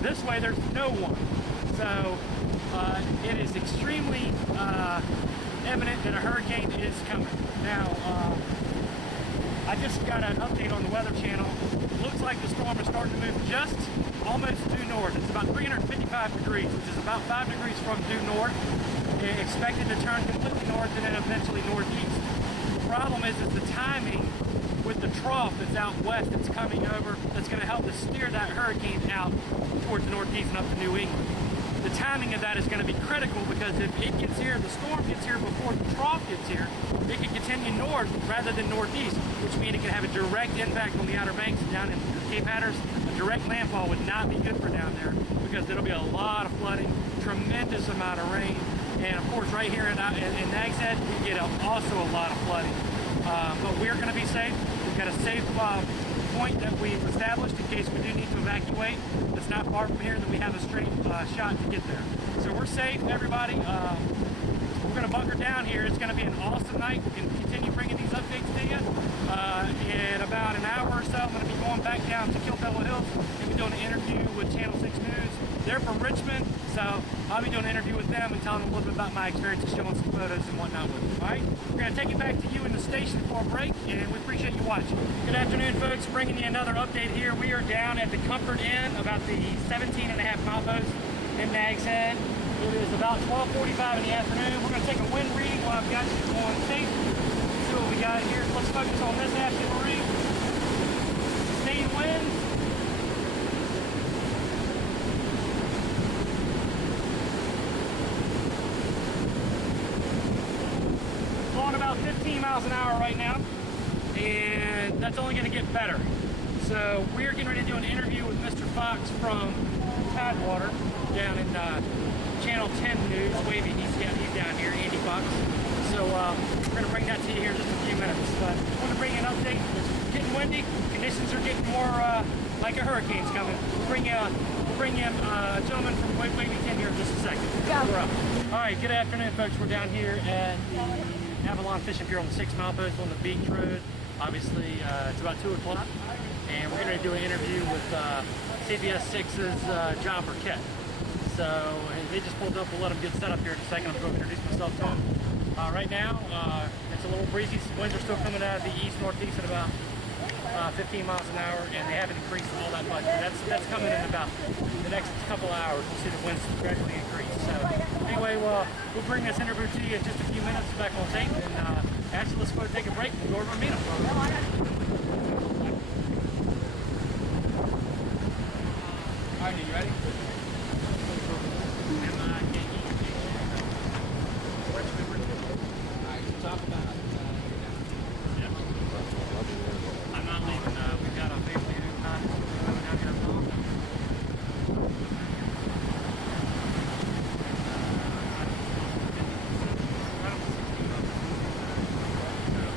This way there's no one. So it is extremely evident that a hurricane is coming. Now, I just got an update on the Weather Channel. Looks like the storm is starting to move just almost due north. It's about 355 degrees, which is about 5 degrees from due north. Expected to turn completely north and then eventually northeast. The problem is the timing with the trough that's out west that's coming over, that's going to help to steer that hurricane out towards the northeast and up to New England. The timing of that is going to be critical, because if it gets here, the storm gets here before the trough gets here, it can continue north rather than northeast, which means it can have a direct impact on the Outer Banks down in Cape Hatteras. A direct landfall would not be good for down there, because there'll be a lot of flooding, tremendous amount of rain, and of course right here in Nags Head we get also a lot of flooding. But we're going to be safe. We've got a safe point that we've established in case we do need to evacuate. It's not far from here, and then we have a straight shot to get there. So we're safe, everybody. We're going to bunker down here. It's going to be an awesome night. We can continue bringing these updates to you. In about an hour or so, I'm going to be going back down to Kilpella Hills and be doing an interview with Channel 6 News. They're from Richmond, so I'll be doing an interview with them and telling them a little bit about my experiences, showing some photos and whatnot with them. All right, we're going to take it back to you in the station for a break, and we appreciate you watching. Good afternoon, folks. Bringing you another update here. We are down at the Comfort Inn, about the 17.5 mile post in Nags Head. It is about 12:45 in the afternoon. We're going to take a wind reading while I've got you on tape. See what we got here. Let's focus on this after read. Sustained winds. Blowing about 15 miles an hour right now, and that's only going to get better. So we're getting ready to do an interview with Mr. Fox from Tidewater down in Channel 10 News. Wavy, he's down here, Andy Fox. So we're going to bring that to you here in just a few minutes. But I want to bring you an update. It's getting windy. Conditions are getting more like a hurricane's coming. We'll bring in a gentleman from Wavy 10 here in just a second. Yeah. We're up. All right, good afternoon, folks. We're down here at the Avalon Fishing Pier on the 6 mile post on the beach road. Obviously, it's about 2 o'clock, and we're going to do an interview with CBS 6's John Burkett. So they just pulled up. We'll let them get set up here in a second. I'm going to introduce myself to them. Right now, it's a little breezy. Winds are still coming out of the east-northeast at about 15 miles an hour, and they haven't increased all that much. That's coming in about the next couple of hours. We'll see the winds gradually increase. So anyway, we'll bring this interview to you in just a few minutes back on tape, and actually let's go take a break and go over and meet them. All right, you ready? Talk about I'm not leaving. We've got a family in Utah coming down here for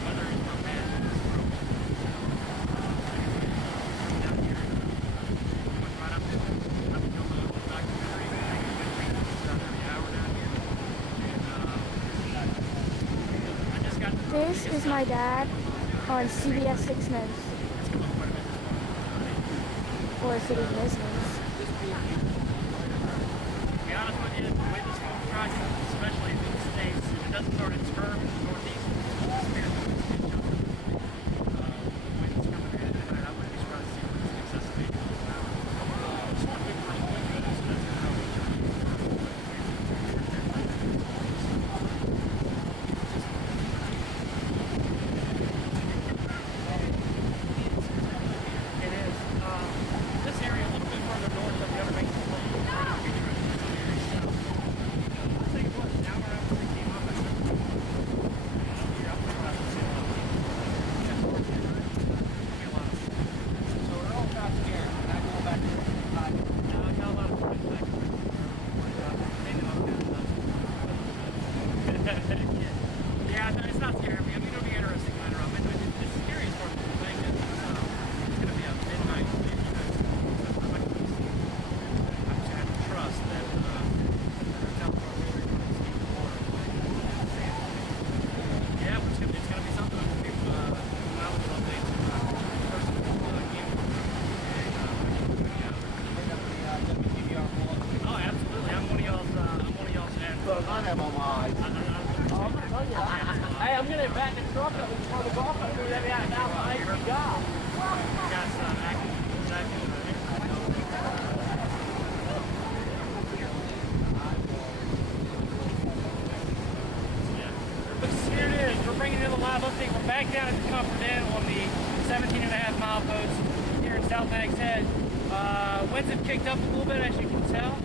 weather is not bad. Down here, going right up to I'm going to go back to the about every hour down here. And I just got the This is my dad on CBS 6 News. Or City Business. To be honest with you, the way this storm tries, especially if it stays, if it doesn't start its curve in the northeast, the wind's coming in, and I wouldn't be surprised to see winds in excess of 80 miles an hour. Just want to be first wind good, so that's going to help each other. It is. This area a little bit further north of the Outer Banks is a little I'll tell you what, now we're up 16 miles. Here, I'll think about this. back down at the Comfort Inn on the 17.5-mile post here in South Nags Head. Winds have kicked up a little bit, as you can tell.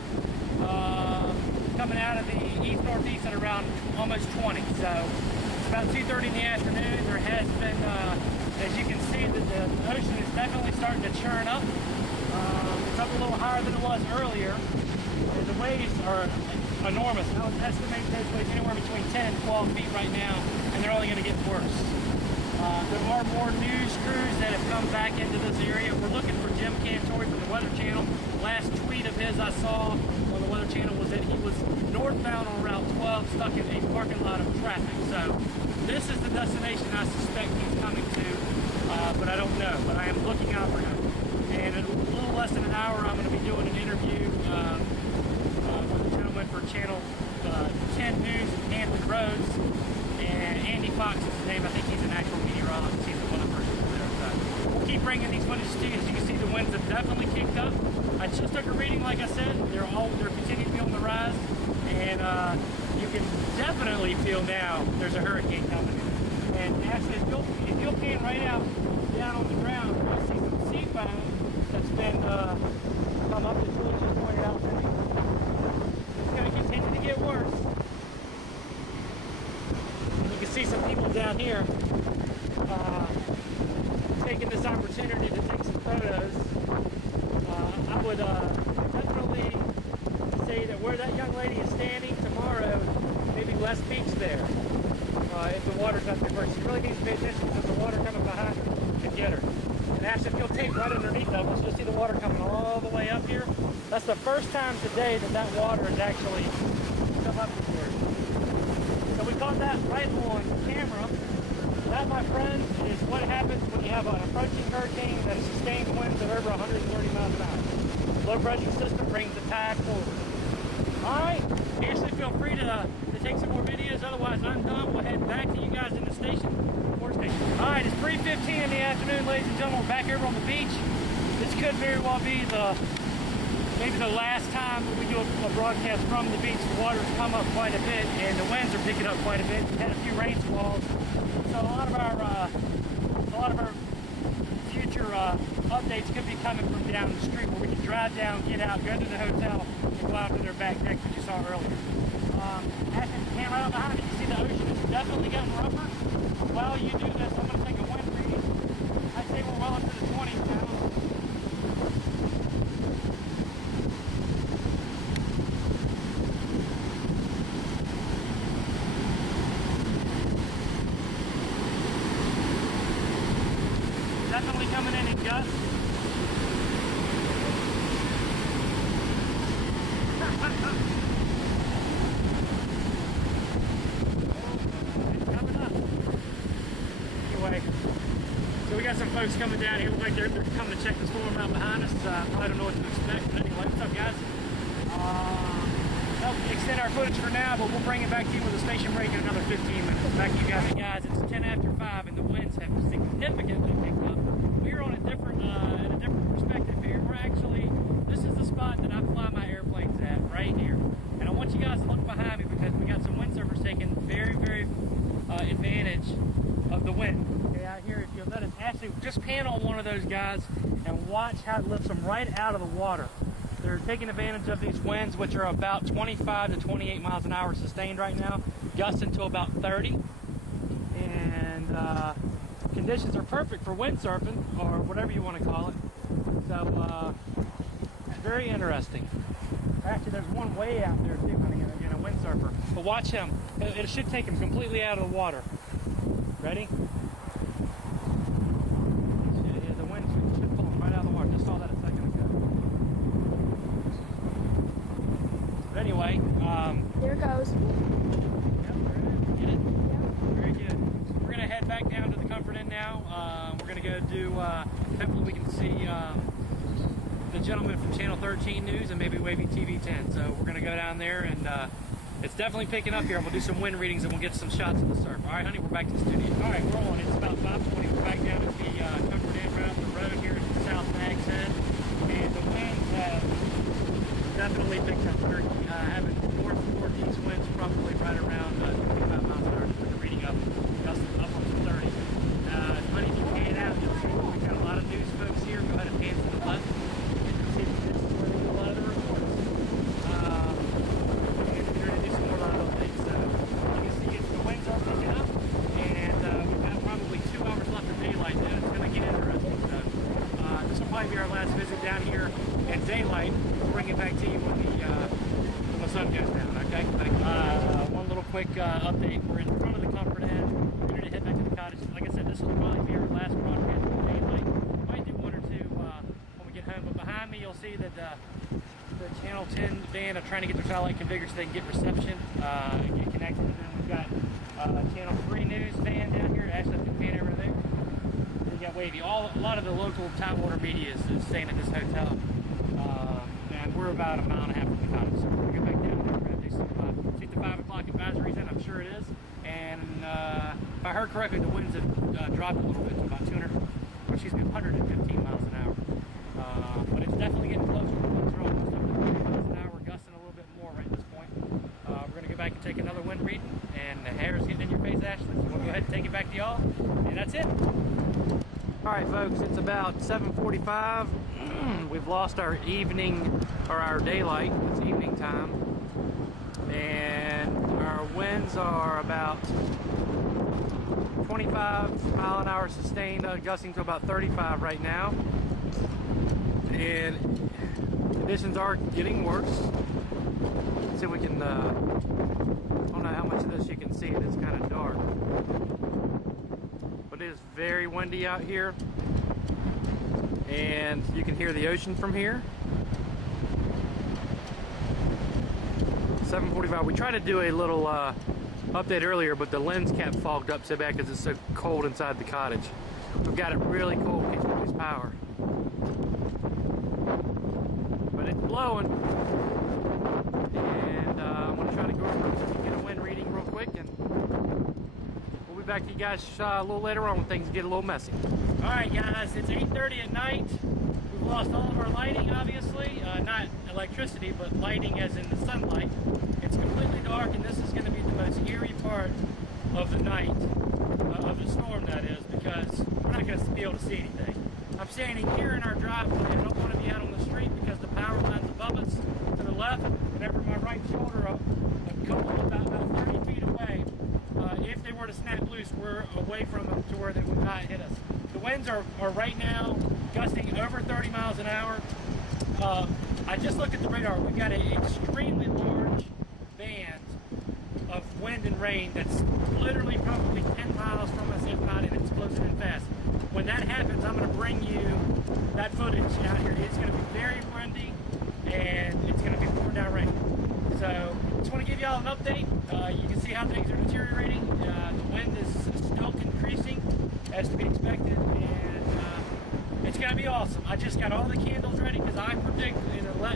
Coming out of the east-northeast at around almost 20. So it's about 2:30 in the afternoon. There has been, as you can see, the ocean is definitely starting to churn up. It's up a little higher than it was earlier. And the waves are enormous. I would estimate those waves anywhere between 10 and 12 feet right now, and they're only going to get worse. There are more news crews that have come back into this area. We're looking for Jim Cantori from the Weather Channel. Last tweet of his I saw on the Weather Channel was that he was northbound on Route 12, stuck in a parking lot of traffic. So this is the destination I suspect he's coming to, but I don't know. But I am looking out for him. And in a little less than an hour, I'm going to be doing an interview with a gentleman for Channel 10 News in Hampton Roads. And Andy Fox is his name. I think he's an actual meteorologist. He's the one person there. So we'll keep bringing these footage to you. As you can see, the winds have definitely kicked up. I just took a reading, like I said. They're continuing to be on the rise, and you can definitely feel now there's a hurricane coming in. And actually, if you'll pan right out down on the ground, you'll see some sea foam that's been come up, as Julie just pointed out to me. It's going to continue to get worse. You can see some people down here taking this opportunity to take some photos. I would definitely say that where that young lady is standing tomorrow, maybe less beach there if the water's not diverse. She really needs to pay attention because the water coming behind her can get her. And actually, if you'll take right underneath of us, you'll see the water coming all the way up here. That's the first time today that water has actually come up before. So we caught that right on camera. That, my friends, is what happens when you have an approaching hurricane that has sustained winds of over 130 miles an hour. Low pressure system brings the tide forward. All right, Ashley, feel free to take some more videos. Otherwise, I'm done. We'll head back to you guys in the station, port station. All right, it's 3:15 in the afternoon, ladies and gentlemen. We're back over on the beach. This could very well be maybe the last time that we do a broadcast from the beach. The water's come up quite a bit, and the winds are picking up quite a bit. We've had a few rain squalls, so a lot of our future updates could be coming from down the street, where we can drive down, get out, go to the hotel, and go out to their back deck that you saw earlier. As you can right out behind you, you see the ocean is definitely getting rougher. While you do this, I'm going to take a wind reading. I'd say we're well into the 20s now. Definitely coming in gusts. It's coming up. Anyway, so we got some folks coming down here. Look like they're coming to check the storm out behind us. I don't know what to expect, but anyway, what's up, guys? We'll extend our footage for now, but we'll bring it back to you with a station break in another 15 minutes. Back to you guys. Hey guys, it's 10 after 5 and the winds have significantly picked up. We're on a different perspective here. This is the spot that I fly my airplanes at, right here. And I want you guys to look behind me because we got some windsurfers taking very, very advantage of the wind. Okay, out here, if you'll notice, actually just pan on one of those guys and watch how it lifts them right out of the water. They're taking advantage of these winds, which are about 25 to 28 miles an hour sustained right now, gusting to about 30. And conditions are perfect for windsurfing, or whatever you want to call it. So, very interesting. Actually, there's one way out there too, honey, in a windsurfer. But watch him. It should take him completely out of the water. Ready? Yeah, the wind should pull him right out of the water. Just saw that a second ago. But anyway, there it goes. Yep, there it is. Get it? Yep. Very good. We're going to head back down to the Comfort Inn now. We're going to go do, hopefully we can see the gentleman from Channel 13 News and maybe Wavy TV 10. So we're going to go down there, and it's definitely picking up here. We'll do some wind readings and we'll get some shots of the surf. All right, honey, we're back to the studio. All right, we're on. It's about 5:20. We're back down at the Comfort Inn right up the road here in South Nags Head. And the winds have definitely picked up. We're having northeast winds probably right around 25 miles an hour. Just took a reading up, gusting up on 30. daylight. We'll bring it back to you when the sun goes down, okay? One little quick update. We're in front of the Comfort Inn. We're going to head back to the cottage. Like I said, this will probably be our last broadcast of the daylight. Might do one or two when we get home. But behind me, you'll see that the Channel 10 van are trying to get their satellite configured so they can get reception and get connected. And then we've got Channel 3 News van down here, actually the van over there. We got Wavy. A lot of the local Tidewater media is staying at this hotel. And we're about a mile and a half from the cottage, so we're going to get back down there. We're going to do some, see the 5 o'clock advisories in, I'm sure it is. And if I heard correctly, the winds have dropped a little bit to about 115 miles an hour. But it's definitely getting closer. The winds are almost up to 30 miles an hour, gusting a little bit more right at this point. We're going to go back and take another wind reading, and the hair is getting in your face, Ashley, so we'll go ahead and take it back to y'all, and that's it. Alright folks, it's about 7:45. We've lost our evening, or our daylight. It's evening time. And our winds are about 25 mile an hour sustained, gusting to about 35 right now. And conditions are getting worse. Let's see if we can, I don't know how much of this you can see, it's kind of dark. But it is very windy out here. And you can hear the ocean from here. 7:45. We tried to do a little update earlier, but the lens kept fogged up so bad because it's so cold inside the cottage. We've got it really cold, we can't lose power. But it's blowing. And I'm going to try to go over and get a wind reading real quick, and we'll be back to you guys a little later on when things get a little messy. Alright guys, it's 8:30 at night. We've lost all of our lighting, obviously. Not electricity, but lighting as in the sunlight. It's completely dark, and this is going to be the most eerie part of the night, of the storm that is, because we're not going to be able to see anything. I'm standing here in our driveway. I don't want to be out on the street because the power line's above us to the left, and over my right shoulder, a couple about 30 feet away. If they were to snap loose, we're away from them to where they would not hit us. The winds are right now gusting over 30 miles an hour. I just looked at the radar. We've got an extremely large band of wind and rain that's literally probably 10 miles from us, if not, and it's closing in fast. When that happens, I'm going to bring you that footage out here. It's going to be very windy, and it's going to be pouring down rain. So, just want to give y'all an update. You can see how things are deteriorating. The wind is still increasing, as to be expected, and it's going to be awesome. I just got all the candles ready because I predict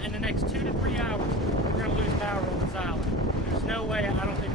in the next 2 to 3 hours we're going to lose power on this island. There's no way, I don't think